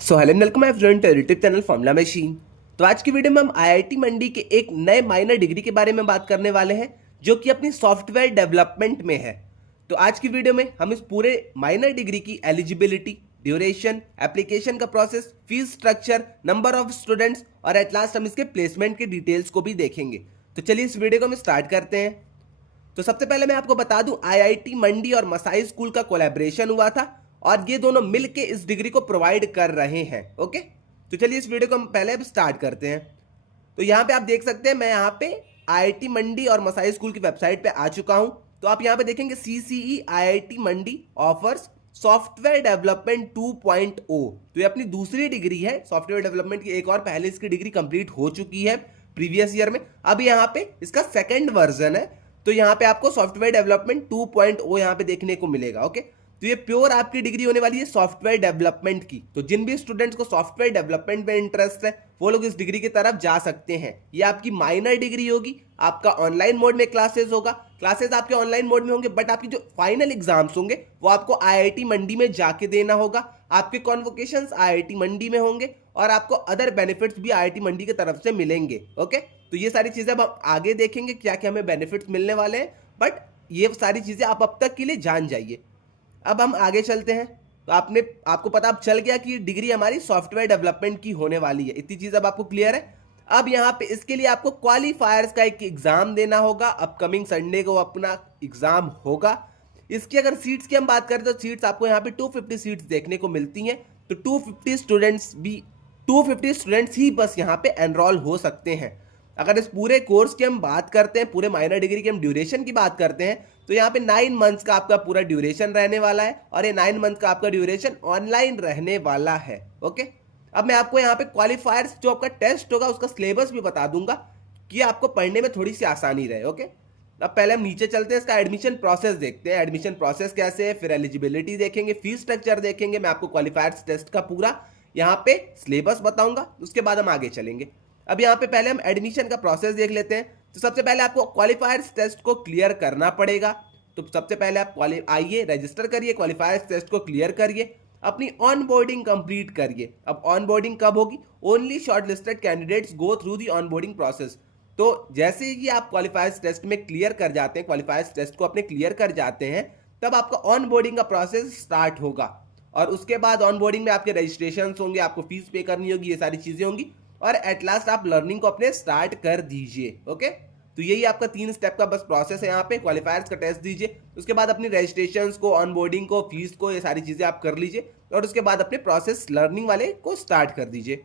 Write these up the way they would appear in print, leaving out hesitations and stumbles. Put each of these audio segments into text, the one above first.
So hello welcome my friend to YouTube channel formula machine. तो आज की video में हम आईआईटी मंडी के एक नए माइनर डिग्री के बारे में बात करने वाले हैं जो कि अपनी सॉफ्टवेयर डेवलपमेंट में है। तो आज की वीडियो में हम इस पूरे माइनर डिग्री की एलिजिबिलिटी, ड्यूरेशन, एप्लीकेशन का process, fees structure, number of students और एट लास्ट हम इसके प्लेसमेंट के डिटेल्स को भी देखेंगे। तो चलिए इस वीडियो को हम स्टार्ट करते हैं। तो सबसे पहले मैं आपको बता दूं, आईआईटी मंडी और मसाई स्कूल का कोलैबोरेशन हुआ था और ये दोनों मिलके इस डिग्री को प्रोवाइड कर रहे हैं। ओके, तो चलिए इस वीडियो को हम पहले अब स्टार्ट करते हैं। तो यहाँ पे आप देख सकते हैं मैं यहाँ पे आईआईटी मंडी और मसाई स्कूल की वेबसाइट पे आ चुका हूँ। तो आप यहाँ पे देखेंगे सीसीई आईआईटी मंडी ऑफर्स सॉफ्टवेयर डेवलपमेंट 2.0। तो ये अपनी दूसरी डिग्री है सॉफ्टवेयर डेवलपमेंट की। एक और पहले इसकी डिग्री कंप्लीट हो चुकी है प्रीवियस ईयर में, अब यहाँ पे इसका सेकेंड वर्जन है। तो यहाँ पे आपको सॉफ्टवेयर डेवलपमेंट 2.0 यहाँ पे देखने को मिलेगा। ओके, तो ये प्योर आपकी डिग्री होने वाली है सॉफ्टवेयर डेवलपमेंट की। तो जिन भी स्टूडेंट्स को सॉफ्टवेयर डेवलपमेंट में इंटरेस्ट है वो लोग इस डिग्री की तरफ जा सकते हैं। ये आपकी माइनर डिग्री होगी, आपका ऑनलाइन मोड में क्लासेस होगा, क्लासेस आपके ऑनलाइन मोड में होंगे, बट आपकी जो फाइनल एग्जाम्स होंगे वो आपको आईआईटी मंडी में जाके देना होगा। आपके कॉन्वोकेशंस आईआईटी मंडी में होंगे और आपको अदर बेनिफिट्स भी आईआईटी मंडी की तरफ से मिलेंगे। ओके, तो ये सारी चीजें अब हम आगे देखेंगे क्या क्या हमें बेनिफिट्स मिलने वाले हैं, बट ये सारी चीजें आप अब तक के लिए जान जाइए। अब हम आगे चलते हैं। तो आपको पता अब चल गया कि डिग्री हमारी सॉफ्टवेयर डेवलपमेंट की होने वाली है, इतनी चीज अब आपको क्लियर है। अब यहाँ पे इसके लिए आपको क्वालिफायर्स का एक एग्जाम देना होगा। अपकमिंग संडे को अपना एग्जाम होगा। इसकी अगर सीट्स की हम बात करें तो सीट्स आपको यहाँ पे 250 सीट्स देखने को मिलती हैं। तो 250 स्टूडेंट्स ही बस यहाँ पे एनरोल हो सकते हैं। अगर इस पूरे कोर्स की हम बात करते हैं, पूरे माइनर डिग्री की हम ड्यूरेशन की बात करते हैं, तो यहाँ पे 9 मंथ्स का आपका पूरा ड्यूरेशन रहने वाला है और ये 9 मंथ का आपका ड्यूरेशन ऑनलाइन रहने वाला है। ओके, अब मैं आपको यहाँ पे क्वालिफायर्स जो आपका टेस्ट होगा उसका सिलेबस भी बता दूंगा कि आपको पढ़ने में थोड़ी सी आसानी रहे। ओके, अब पहले हम नीचे चलते हैं, इसका एडमिशन प्रोसेस देखते हैं। एडमिशन प्रोसेस कैसे है, फिर एलिजिबिलिटी देखेंगे, फीस स्ट्रक्चर देखेंगे, मैं आपको क्वालिफायर्स टेस्ट का पूरा यहाँ पे सिलेबस बताऊंगा, उसके बाद हम आगे चलेंगे। अब यहाँ पे पहले हम एडमिशन का प्रोसेस देख लेते हैं। तो सबसे पहले आपको क्वालिफायर्स टेस्ट को क्लियर करना पड़ेगा। तो सबसे पहले आप आइए, रजिस्टर करिए, क्वालिफायर्स टेस्ट को क्लियर करिए, अपनी ऑन बोर्डिंग कंप्लीट करिए। अब ऑन बोर्डिंग कब होगी? Only short listed candidates go through the on boarding process. तो जैसे ही आप क्वालिफायर्स टेस्ट में क्लियर कर जाते हैं, क्वालिफायर्स टेस्ट को अपने क्लियर कर जाते हैं, तब आपका ऑन बोर्डिंग का प्रोसेस स्टार्ट होगा। और उसके बाद ऑन बोर्डिंग में आपके रजिस्ट्रेशन होंगे, आपको फीस पे करनी होगी, ये सारी चीजें होंगी और एट लास्ट आप लर्निंग को अपने स्टार्ट कर दीजिए। ओके, तो यही आपका 3 स्टेप का बस प्रोसेस है। यहाँ पे क्वालिफायर्स का टेस्ट दीजिए, उसके बाद अपनी रजिस्ट्रेशंस को, ऑनबोर्डिंग को, फीस को, ये सारी चीजें आप कर लीजिए और उसके बाद अपने प्रोसेस लर्निंग वाले को स्टार्ट कर दीजिए।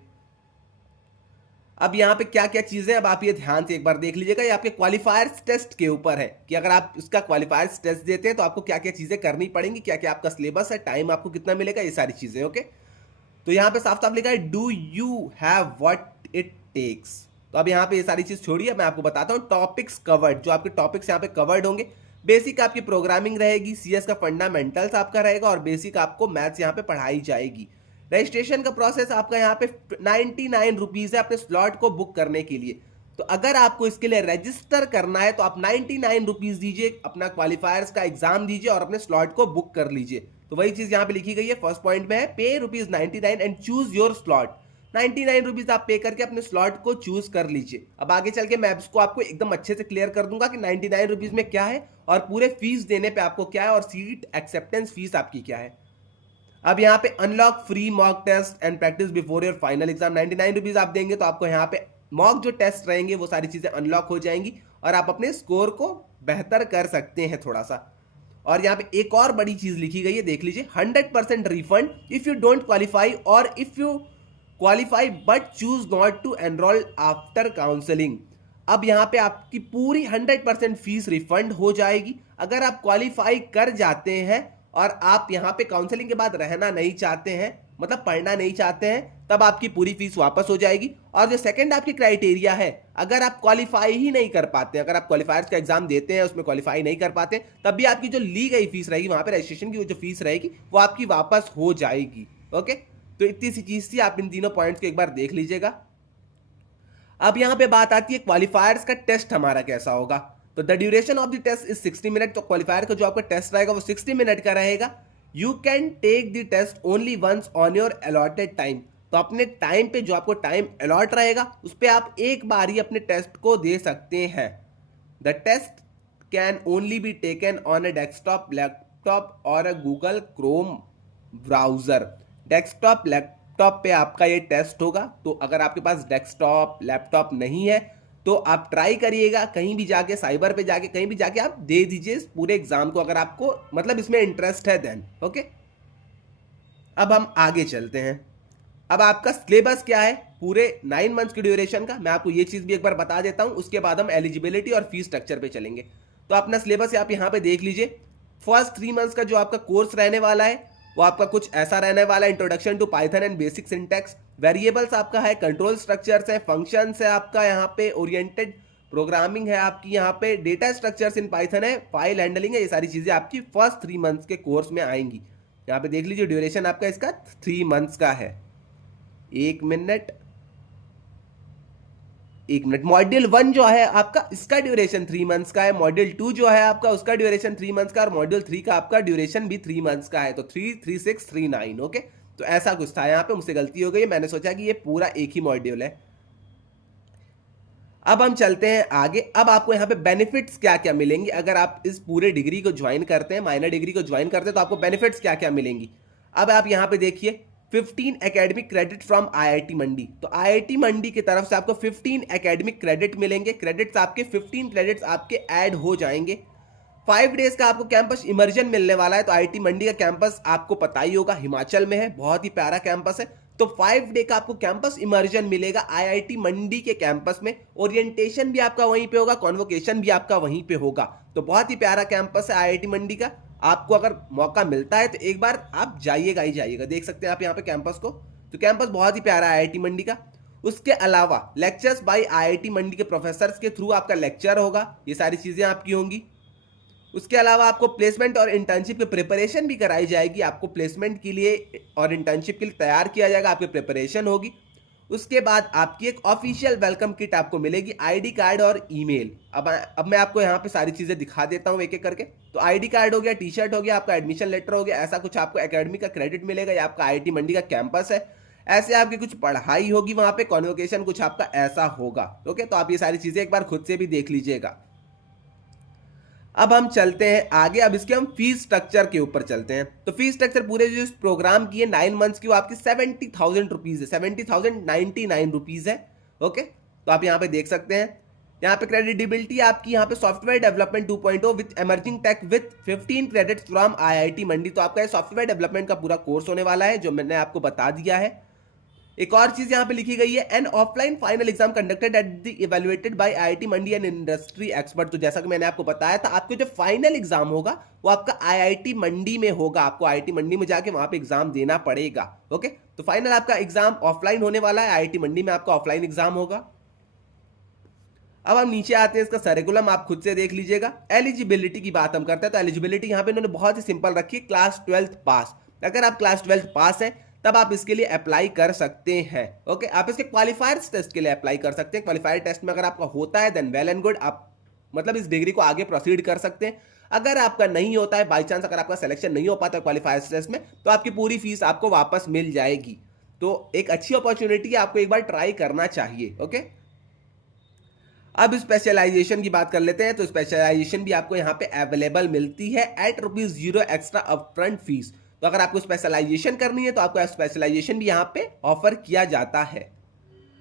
अब यहाँ पे क्या क्या चीजें, अब आप ये ध्यान से एक बार देख लीजिएगा। ये आपके क्वालिफायर्स टेस्ट के ऊपर है कि अगर आप इसका क्वालिफायर्स टेस्ट देते हैं तो आपको क्या क्या चीजें करनी पड़ेंगी, क्या क्या आपका सिलेबस है, टाइम आपको कितना मिलेगा, ये सारी चीजें। ओके, तो यहाँ पे साफ साफ लिखा है do you have what it takes. तो अब यहाँ पे ये सारी चीज छोड़िए, मैं आपको बताता हूँ टॉपिक्स कवर्ड। जो आपके टॉपिक्स यहाँ पे कवर्ड होंगे, बेसिक आपकी प्रोग्रामिंग रहेगी, सीएस का फंडामेंटल्स आपका रहेगा और बेसिक आपको मैथ्स यहाँ पे पढ़ाई जाएगी। रजिस्ट्रेशन का प्रोसेस आपका यहाँ पे 99 रुपीज है अपने स्लॉट को बुक करने के लिए। तो अगर आपको इसके लिए रजिस्टर करना है तो आप 99 रुपीज दीजिए, अपना क्वालिफायर्स का एग्जाम दीजिए और अपने स्लॉट को बुक कर लीजिए। तो वही चीज यहाँ पे लिखी गई है, फर्स्ट पॉइंट में है पे ₹99 and choose your slot. 99 rupees आप पे करके अपने स्लॉट को चूज कर लीजिए। अब आगे चल के मैं इसको आपको एकदम अच्छे से क्लियर कर दूंगा कि 99 रुपीज में क्या है और पूरे फीस देने पे आपको क्या है और सीट एक्सेप्टेंस फीस आपकी क्या है। अब यहाँ पे unlock free mock test and practice before your final exam. 99 rupees आप देंगे तो आपको यहाँ पे मॉक जो टेस्ट रहेंगे वो सारी चीजें अनलॉक हो जाएंगी और आप अपने स्कोर को बेहतर कर सकते हैं थोड़ा सा। और यहाँ पे एक और बड़ी चीज लिखी गई है, देख लीजिए, 100% refund if you don't qualify और if you qualify but choose not to enrol after counselling. अब यहाँ पे आपकी पूरी 100% फीस रिफंड हो जाएगी। अगर आप क्वालिफाई कर जाते हैं और आप यहाँ पे काउंसलिंग के बाद रहना नहीं चाहते हैं, मतलब पढ़ना नहीं चाहते हैं, तब आपकी पूरी फीस वापस हो जाएगी। और जो सेकंड आपकी क्राइटेरिया है, अगर आप क्वालिफाई ही नहीं कर पाते, अगर आप क्वालिफायर्स का एग्जाम देते हैं उसमें क्वालिफाई नहीं कर पाते, तब भी आपकी जो ली गई फीस रहेगी, वहां पे रजिस्ट्रेशन की जो फीस रहेगी वो आपकी वापस हो जाएगी। ओके, तो इतनी सी चीज थी, आप इन तीनों पॉइंट्स को एक बार देख लीजिएगा। अब यहाँ पे बात आती है क्वालिफायर्स का टेस्ट हमारा कैसा होगा। तो the duration of the test is 60 minute. तो क्वालिफायर का जो आपका टेस्ट रहेगा वो 60 मिनट का रहेगा। You can take the test only once on your allotted time. तो अपने टाइम पे जो आपको टाइम अलॉट रहेगा उस पर आप एक बार ही अपने टेस्ट को दे सकते हैं। The test can only be taken on a desktop, laptop और a Google Chrome browser. Desktop laptop पे आपका ये टेस्ट होगा। तो अगर आपके पास डेस्कटॉप लैपटॉप नहीं है तो आप ट्राई करिएगा, कहीं भी जाके साइबर पे जाके कहीं भी जाके आप दे दीजिए इस पूरे एग्जाम को, अगर आपको मतलब इसमें इंटरेस्ट है देन। ओके, अब हम आगे चलते हैं। अब आपका सिलेबस क्या है पूरे 9 मंथ्स की ड्यूरेशन का, मैं आपको ये चीज भी एक बार बता देता हूं, उसके बाद हम एलिजिबिलिटी और फीस स्ट्रक्चर पे चलेंगे। तो अपना सिलेबस आप यहां पे देख लीजिए। फर्स्ट 3 मंथ्स का जो आपका कोर्स रहने वाला है वो आपका कुछ ऐसा रहने वाला है। Introduction to Python and basic syntax, variables आपका है, कंट्रोल स्ट्रक्चर्स है, फंक्शंस है आपका यहाँ पे, ओरिएंटेड प्रोग्रामिंग है आपकी यहाँ पे, डेटा स्ट्रक्चर्स इन पाइथन है, फाइल हैंडलिंग है। ये सारी चीजें आपकी फर्स्ट 3 मंथ्स के कोर्स में आएंगी। यहाँ पे देख लीजिए ड्यूरेशन आपका इसका 3 मंथ्स का है। एक मिनट मॉड्यूल 1 जो है आपका इसका ड्यूरेशन 3 मंथ्स का है। मॉड्यूल 2 जो है आपका उसका ड्यूरेशन 3 मंथ्स का, और मॉड्यूल 3 का आपका ड्यूरेशन भी 3 मंथ्स का है। तो 3, 3, 6, 3, 9। ओके, तो ऐसा कुछ था यहाँ पे, मुझसे गलती हो गई, मैंने सोचा कि ये पूरा एक ही मॉड्यूल है। अब हम चलते हैं आगे। अब आपको यहाँ पे बेनिफिट्स क्या क्या मिलेंगे अगर आप इस पूरे डिग्री को ज्वाइन करते हैं, माइनर डिग्री को ज्वाइन करते हैं, तो आपको बेनिफिट्स क्या क्या मिलेंगी। अब आप यहाँ पे देखिए 15 academic credit from IIT Mandi. तो आईआईटी मंडी की तरफ से आपको 15 एकेडमिक क्रेडिट मिलेंगे। क्रेडिट्स आपके 15 क्रेडिट्स आपके ऐड हो जाएंगे। 5 डेज का आपको कैंपस इमर्जन मिलने वाला है। तो आईआईटी मंडी का कैंपस आपको पता ही होगा हिमाचल में है, बहुत ही प्यारा कैंपस है। तो 5 डे का आपको कैंपस इमर्जन मिलेगा आईआईटी मंडी के कैंपस में। ओरिएंटेशन भी आपका वहीं पे होगा, कॉन्वोकेशन भी आपका वहीं पे होगा। तो बहुत ही प्यारा कैंपस है आईआईटी मंडी का। आपको अगर मौका मिलता है तो एक बार आप जाइएगा ही जाइएगा। देख सकते हैं आप यहाँ पे कैंपस को, तो कैंपस बहुत ही प्यारा है आईआईटी मंडी का। उसके अलावा लेक्चर्स बाय आईआईटी मंडी के प्रोफेसर्स के थ्रू आपका लेक्चर होगा, ये सारी चीजें आपकी होंगी। उसके अलावा आपको प्लेसमेंट और इंटर्नशिप की प्रिपरेशन भी कराई जाएगी। आपको प्लेसमेंट के लिए और इंटर्नशिप के लिए तैयार किया जाएगा, आपकी प्रिपरेशन होगी। उसके बाद आपकी एक ऑफिशियल वेलकम किट आपको मिलेगी, आईडी कार्ड और ईमेल। अब मैं आपको यहाँ पे सारी चीजें दिखा देता हूँ एक एक करके। तो आईडी कार्ड हो गया, टी शर्ट हो गया, आपका एडमिशन लेटर हो गया, ऐसा कुछ आपको एकेडमी का क्रेडिट मिलेगा। या आपका आईआईटी मंडी का कैंपस है, ऐसे आपकी कुछ पढ़ाई होगी वहां पे, कॉन्वोकेशन कुछ आपका ऐसा होगा। ओके, तो आप ये सारी चीजें एक बार खुद से भी देख लीजिएगा। अब हम चलते हैं आगे। अब इसके हम फीस स्ट्रक्चर के ऊपर चलते हैं। तो फीस स्ट्रक्चर पूरे जो इस प्रोग्राम की है 9 मंथ्स की, वो आपकी 70,000 रुपीज है, 70,099 रुपीज है। ओके, तो आप यहाँ पे देख सकते हैं। यहाँ पे क्रेडिटेबिलिटी आपकी यहाँ पे software development 2.0 with emerging tech with 15 credits from IIT Mandi. तो आपका ये सॉफ्टवेयर डेवलपमेंट का पूरा कोर्स होने वाला है, जो मैंने आपको बता दिया है। एक और चीज यहां पे लिखी गई है, an offline final exam conducted at the evaluated bye IIT Mandi and industry expert. तो जैसा कि मैंने आपको बताया था, आपको जो फाइनल एग्जाम होगा वो आपका आईआईटी मंडी में होगा। आपको आईआईटी मंडी में जाके वहां पे एग्जाम देना पड़ेगा। ओके, तो फाइनल आपका एग्जाम ऑफलाइन होने वाला है, आईआईटी मंडी में आपका ऑफलाइन एग्जाम होगा। अब हम नीचे आते हैं, इसका सरिकुलम आप खुद से देख लीजिएगा। एलिजिबिलिटी की बात हम करते हैं, तो एलिजिबिलिटी यहाँ पे इन्होंने बहुत ही सिंपल रखी है, क्लास 12th पास। अगर आप क्लास 12th पास है तब आप इसके लिए अप्लाई कर सकते हैं। ओके, आप इसके क्वालिफायर्स टेस्ट के लिए अप्लाई कर सकते हैं। क्वालिफायर टेस्ट में अगर आपका होता है देन वेल एंड गुड, आप मतलब इस डिग्री को आगे प्रोसीड कर सकते हैं। अगर आपका नहीं होता है, बाई चांस अगर आपका सिलेक्शन नहीं हो पाता है क्वालिफायर्स टेस्ट में, तो आपकी पूरी फीस आपको वापस मिल जाएगी। तो एक अच्छी अपॉर्चुनिटी है, आपको एक बार ट्राई करना चाहिए। ओके, अब स्पेशलाइजेशन की बात कर लेते हैं। तो स्पेशलाइजेशन भी आपको यहाँ पे अवेलेबल मिलती है एट ₹0 एक्स्ट्रा अपफ्रंट फीस। तो अगर आपको स्पेशलाइजेशन करनी है तो आपको स्पेशलाइजेशन भी यहाँ पे ऑफर किया जाता है।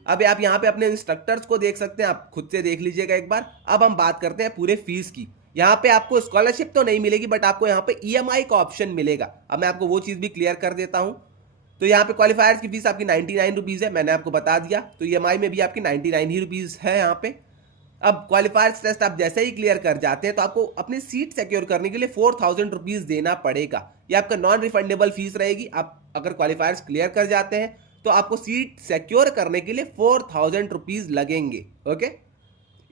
अब आप यहाँ पे अपने इंस्ट्रक्टर्स को देख सकते हैं, आप खुद से देख लीजिएगा एक बार। अब हम बात करते हैं पूरे फीस की। यहाँ पे आपको स्कॉलरशिप तो नहीं मिलेगी, बट आपको यहाँ पे ईएमआई का ऑप्शन मिलेगा। अब मैं आपको वो चीज भी क्लियर कर देता हूँ। तो यहाँ पे क्वालिफायर्स की फीस आपकी 99 रुपीज है, मैंने आपको बता दिया। तो ईएमआई में भी आपकी 99 ही रुपीज है यहाँ पे। अब क्वालिफायर्स टेस्ट आप जैसे ही क्लियर कर जाते हैं तो आपको अपनी सीट सिक्योर करने के लिए 4,000 रुपीज देना पड़ेगा। ये आपका नॉन रिफंडेबल फीस रहेगी। आप अगर क्वालिफायर्स क्लियर कर जाते हैं तो आपको सीट सिक्योर करने के लिए 4,000 रुपीज लगेंगे। ओके,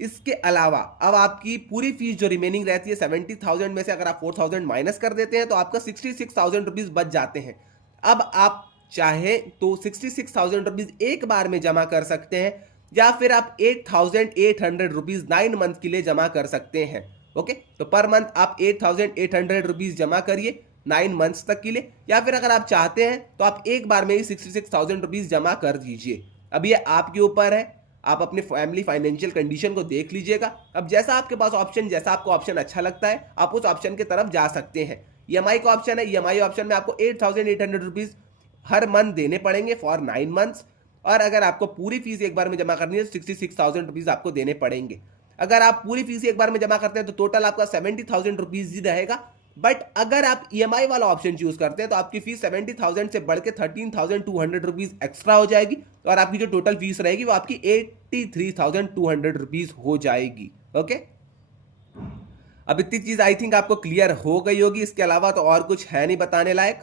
इसके अलावा अब आपकी पूरी फीस जो रिमेनिंग रहती है 70,000 में से अगर आप 4,000 माइनस कर देते हैं तो आपका 66,000 रुपीज बच जाते हैं। अब आप चाहे तो 66,000 रुपीज एक बार में जमा कर सकते हैं, या फिर आप 8,800 रुपीज 9 मंथ के लिए जमा कर सकते हैं। ओके, तो पर मंथ आप 8,800 रुपीज जमा करिए, 9 मंथ्स तक के लिए, या फिर अगर आप चाहते हैं तो आप एक बार में ही 66,000 रुपीज जमा कर दीजिए। अब ये आपके ऊपर है, आप अपने फैमिली फाइनेंशियल कंडीशन को देख लीजिएगा। अब जैसा आपके पास ऑप्शन, जैसा आपको ऑप्शन अच्छा लगता है आप उस ऑप्शन की तरफ जा सकते हैं। ईएमआई का ऑप्शन है, ईएमआई ऑप्शन में आपको 8,800 रुपीज हर मंथ देने पड़ेंगे फॉर 9 मंथ्स, और अगर आपको पूरी फीस एक बार में जमा करनी है तो 66,000 रुपीज आपको देने पड़ेंगे। अगर आप पूरी फीस एक बार में जमा करते हैं तो टोटल आपका 70,000 रुपीज ही रहेगा। बट अगर आप ईएमआई वाला ऑप्शन चूज करते हैं तो आपकी फीस 70,000 से बढ़ के 13,200 रुपीज एक्स्ट्रा हो जाएगी, और आपकी जो टोटल फीस रहेगी वो आपकी 83,200 रुपीज हो जाएगी। ओके, अब इतनी चीज आई थिंक आपको क्लियर हो गई होगी। इसके अलावा तो और कुछ है नहीं बताने लायक,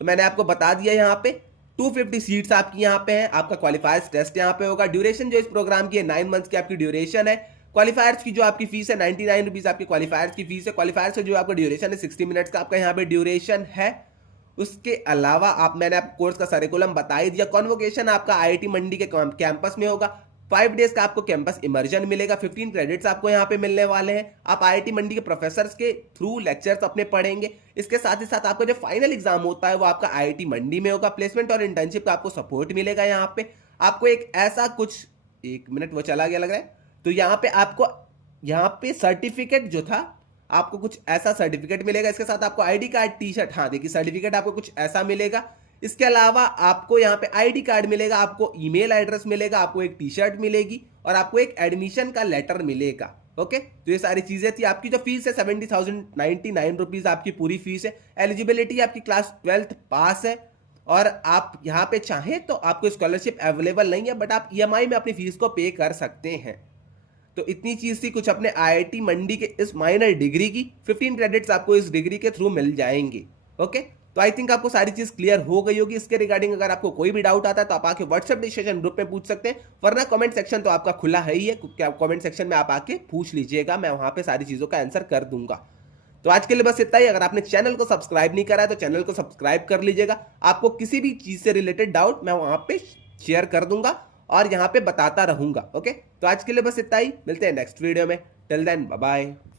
तो मैंने आपको बता दिया। यहाँ पे 250 सीट्स आपकी यहाँ पे हैं, आपका क्वालिफायर्स टेस्ट यहाँ पे होगा। ड्यूरेशन जो इस प्रोग्राम की है 9 मंथ्स की आपकी ड्यूरेशन है। क्वालिफायर्स की जो आपकी फीस है 99 रुपीज आपकी क्वालिफायर्स की फीस है। क्वालिफायर्स का जो आपका ड्यूरेशन है 60 मिनट्स का आपका यहाँ पे ड्यूरेशन है। उसके अलावा मैंने आपको कोर्स का सरिकुलम बता ही दिया। कॉन्वोकेशन आपका आईआईटी मंडी के कैंपस में होगा। 5 डेज का आपको कैंपस इमर्जन मिलेगा। 15 क्रेडिट्स आपको यहाँ पे मिलने वाले हैं। आप आईआईटी मंडी के प्रोफेसर्स के थ्रू लेक्चर्स अपने पढ़ेंगे। इसके साथ ही साथ आपका जो फाइनल एग्जाम होता है वो आपका आईआईटी मंडी में होगा। प्लेसमेंट और इंटर्नशिप का आपको सपोर्ट मिलेगा। यहाँ पे आपको एक ऐसा कुछ, एक मिनट वो चला गया लग रहा है, तो यहाँ पे आपको यहाँ पे सर्टिफिकेट जो था आपको कुछ ऐसा सर्टिफिकेट मिलेगा। इसके साथ आपको आईडी कार्ड, टी शर्ट, हाँ देखिए सर्टिफिकेट आपको कुछ ऐसा मिलेगा। इसके अलावा आपको यहाँ पे आईडी कार्ड मिलेगा, आपको ईमेल एड्रेस मिलेगा, आपको एक टी शर्ट मिलेगी और आपको एक एडमिशन का लेटर मिलेगा। ओके, तो ये सारी चीजें थी। आपकी जो फीस है 70,099 रुपीज आपकी पूरी फीस है। एलिजिबिलिटी आपकी क्लास 12th पास है, और आप यहाँ पे चाहें तो आपको स्कॉलरशिप अवेलेबल नहीं है, बट आप ईएमआई में अपनी फीस को पे कर सकते हैं। तो इतनी चीज थी कुछ अपने आईआईटी मंडी के इस माइनर डिग्री की। 15 क्रेडिट्स आपको इस डिग्री के थ्रू मिल जाएंगे। ओके, तो आई थिंक आपको सारी चीज क्लियर हो गई होगी। इसके रिगार्डिंग अगर आपको कोई भी डाउट आता है तो आप आके व्हाट्सएप डिस्कशन ग्रुप में पूछ सकते हैं, वरना कमेंट सेक्शन तो आपका खुला है ही है। कमेंट सेक्शन में आप आके पूछ लीजिएगा, मैं वहां पे सारी चीजों का आंसर कर दूंगा। तो आज के लिए बस इतना ही। अगर आपने चैनल को सब्सक्राइब नहीं करा है तो चैनल को सब्सक्राइब कर लीजिएगा। आपको किसी भी चीज से रिलेटेड डाउट मैं वहां पे शेयर कर दूंगा और यहाँ पे बताता रहूंगा। ओके, तो आज के लिए बस इतना ही। मिलते हैं नेक्स्ट वीडियो में। Till then bye bye.